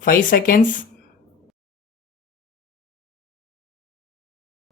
5 seconds.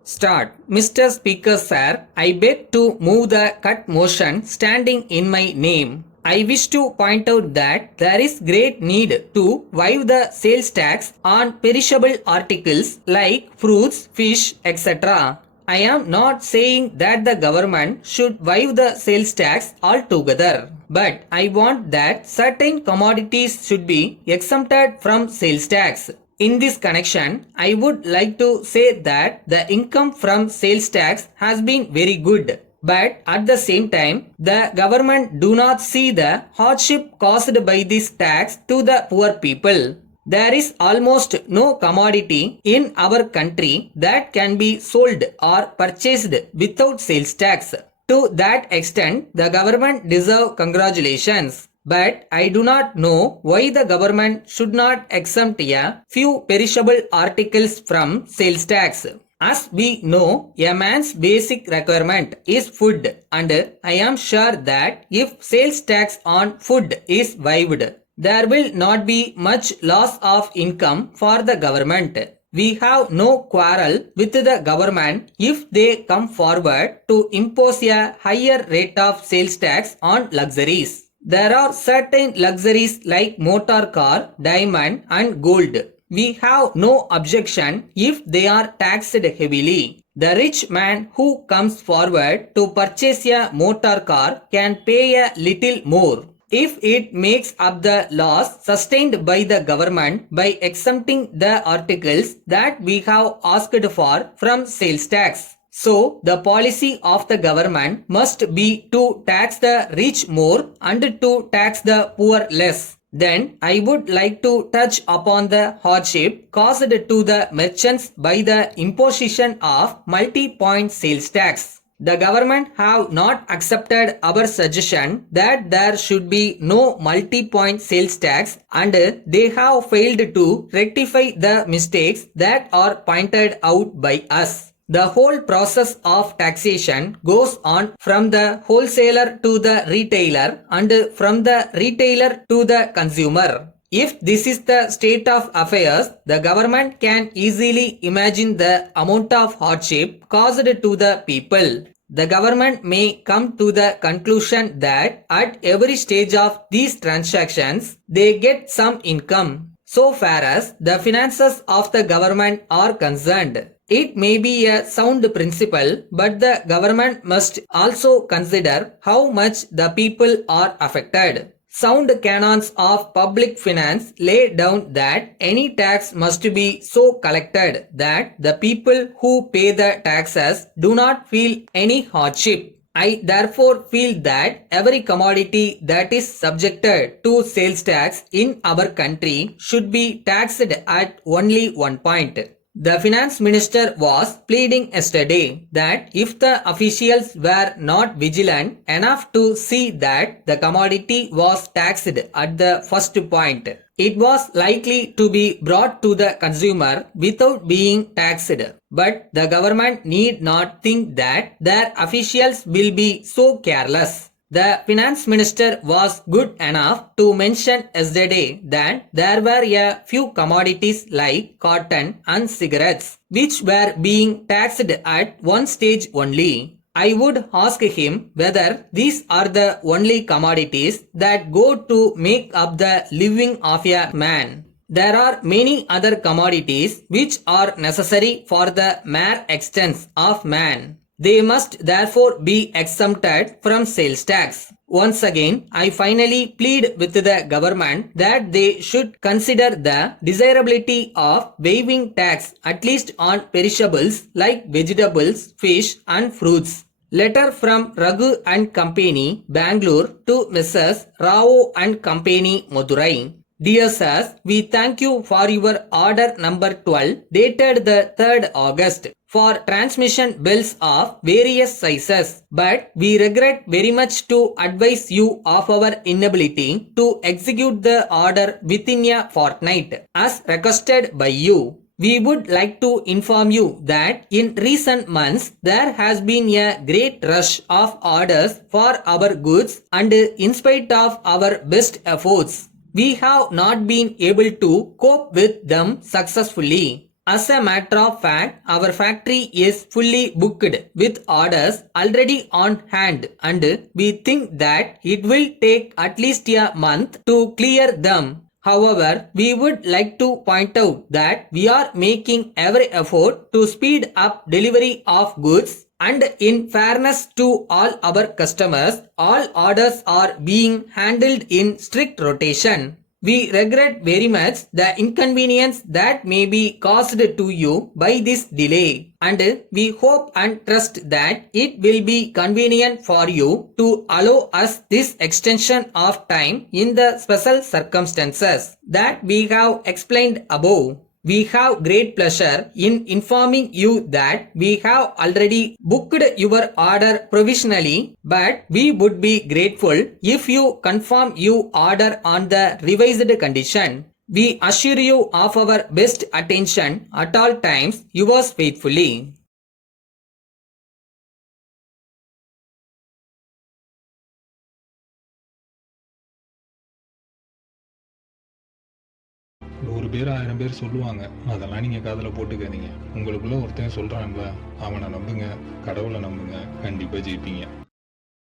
Start. Mr. Speaker Sir, I beg to move the cut motion standing in my name. I wish to point out that there is great need to waive the sales tax on perishable articles like fruits, fish, etc. I am not saying that the government should waive the sales tax altogether, but I want that certain commodities should be exempted from sales tax. In this connection, I would like to say that the income from sales tax has been very good. But at the same time, the government do not see the hardship caused by this tax to the poor people. There is almost no commodity in our country that can be sold or purchased without sales tax. To that extent, the government deserve congratulations. But I do not know why the government should not exempt a few perishable articles from sales tax. As we know, a man's basic requirement is food, and I am sure that if sales tax on food is waived, there will not be much loss of income for the government. We have no quarrel with the government if they come forward to impose a higher rate of sales tax on luxuries. There are certain luxuries like motor car, diamond and gold. We have no objection if they are taxed heavily. The rich man who comes forward to purchase a motor car can pay a little more if it makes up the loss sustained by the government by exempting the articles that we have asked for from sales tax. So, the policy of the government must be to tax the rich more and to tax the poor less. Then, I would like to touch upon the hardship caused to the merchants by the imposition of multi-point sales tax. The government have not accepted our suggestion that there should be no multi-point sales tax, and they have failed to rectify the mistakes that are pointed out by us. The whole process of taxation goes on from the wholesaler to the retailer and from the retailer to the consumer. If this is the state of affairs, the government can easily imagine the amount of hardship caused to the people. The government may come to the conclusion that at every stage of these transactions, they get some income. So far as the finances of the government are concerned, it may be a sound principle, but the government must also consider how much the people are affected. Sound canons of public finance lay down that any tax must be so collected that the people who pay the taxes do not feel any hardship. I therefore feel that every commodity that is subjected to sales tax in our country should be taxed at only one point. The finance minister was pleading yesterday that if the officials were not vigilant enough to see that the commodity was taxed at the first point, it was likely to be brought to the consumer without being taxed. But the government need not think that their officials will be so careless. The finance minister was good enough to mention yesterday that there were a few commodities like cotton and cigarettes which were being taxed at one stage only. I would ask him whether these are the only commodities that go to make up the living of a man. There are many other commodities which are necessary for the mere existence of man. They must therefore be exempted from sales tax. Once again, I finally plead with the government that they should consider the desirability of waiving tax at least on perishables like vegetables, fish and fruits. Letter from Raghu and Company, Bangalore to Messrs. Rao and Company, Madurai. Dear Sirs, we thank you for your order number 12 dated the 3rd August for transmission bills of various sizes, but we regret very much to advise you of our inability to execute the order within a fortnight as requested by you. We would like to inform you that in recent months there has been a great rush of orders for our goods, and in spite of our best efforts, We have not been able to cope with them successfully. As a matter of fact, our factory is fully booked with orders already on hand, and we think that it will take at least a month to clear them. However, we would like to point out that we are making every effort to speed up delivery of goods, and in fairness to all our customers, all orders are being handled in strict rotation. We regret very much the inconvenience that may be caused to you by this delay, and we hope and trust that it will be convenient for you to allow us this extension of time in the special circumstances that we have explained above. We have great pleasure in informing you that we have already booked your order provisionally, but we would be grateful if you confirm your order on the revised condition. We assure you of our best attention at all times. Yours faithfully. நூறு பேர் 1000 பேர் சொல்லுவாங்க, அதெல்லாம் நீங்க காதுல போட்டுக்காதீங்க. உங்களுக்குள்ள ஒருத்தன் சொல்றான்ல, அவனை நம்புங்க, கடவுளை நம்புங்க, கண்டிப்பா ஜெயிப்பீங்க.